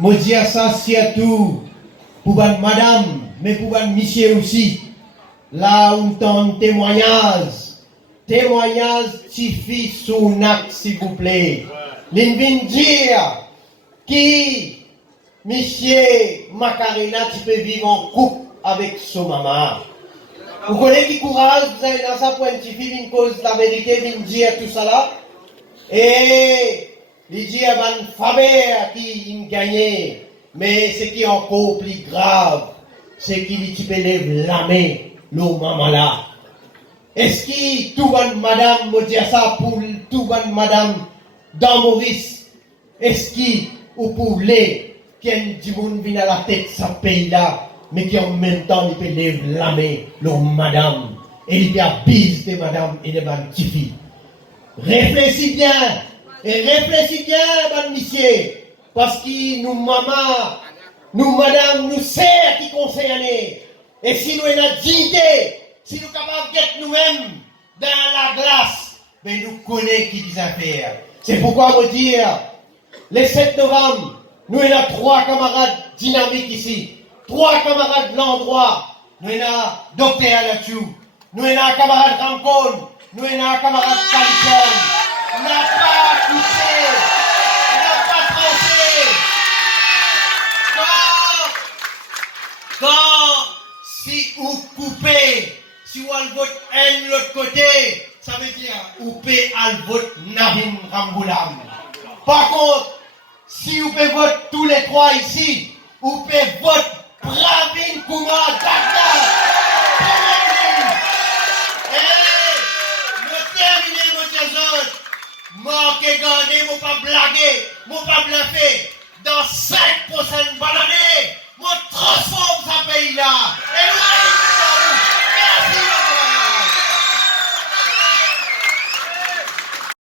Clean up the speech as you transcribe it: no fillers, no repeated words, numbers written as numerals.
Moi dire ça surtout pour madame, mais pour monsieur aussi. Là où on témoignage suffit sous acte s'il vous plaît. L'in dire qui monsieur Macarena tu peux vivre en couple avec son maman. Vous connaissez qui courage, vous avez dans sa pointe, une cause la vérité, vient dire tout ça là. Et il dit à Van Faber qui gagne, mais ce qui est encore plus grave, c'est qu'il peut lever la main, le maman là. Est-ce que tout le madame me dit ça pour tout le madame dans Maurice? Est-ce que ou pour les qui viennent à la tête de ce pays là, mais qui en même temps il peut lever la main, le madame, et il y a bise de madame et de madame Tifi. Réfléchis bien, et réfléchis bien, madame monsieur, parce que nous, maman, nous, madame, nous sert qui concernés. Et si nous avons dignité, si nous sommes capables d'être nous-mêmes dans la glace, mais nous connaissons qui des affaires. C'est pourquoi vous dire, le 7 novembre, nous avons 3 camarades dynamiques ici, 3 camarades de l'endroit. Nous avons docteur là-dessus, nous avons un camarade Rancon, nous avons un camarade Californie. On n'a pas touché, on n'a pas tranché. Quand, si vous coupez, si vous avez votre haine de l'autre côté, ça veut dire vous pouvez aller votre Navin Ramboulam. Par contre, si vous pouvez voter tous les 3 ici, vous pouvez voter Pravin Kumar Dada. Moi, qui gardé, moi pas blaguer, moi pas bluffer. Dans 5